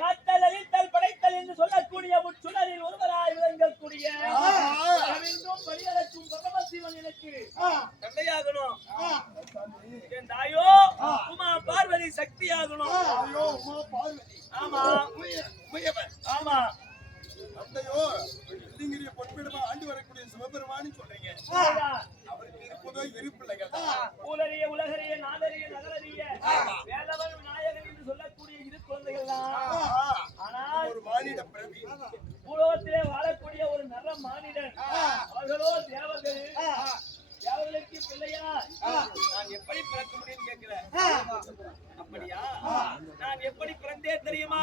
காத்தல் அழித்தல் படைத்தல் என்று சொல்லக்கூடிய முச்சுடரில் ஒருவராய் விளங்கக்கூடிய பரிகரக்கும் பரமசிவன் எனக்கு தந்தையாகணும். என் தாயோ உமா பார்வதி சக்தி ஆகணும். ஆமா ஆமா தந்தையோ வெள்ளிங்கிரிய பொற்பிடமா ஆண்டு வரக்கூடிய சிவபெருமானு சொல்றீங்க. அவருக்கு இருப்பதோ இருப்பில்லைகள். உலகிய உலகறிய நாதறிய நகரறிய வேதவன் நாயகன் என்று சொல்லக்கூடிய இரு குழந்தைகள் தான். ஆனால் ஒரு மானிட பிரதி பூலோகத்திலே வாழக்கூடிய ஒரு நல்ல மானிடன். அவர்களோ தேவர்கள். தேவர்களுக்கு பிள்ளையா நான் எப்படி பிறக்க முடியும்னு கேட்கிறேன். அப்படியா? நான் எப்படி பிறந்தேன் தெரியுமா?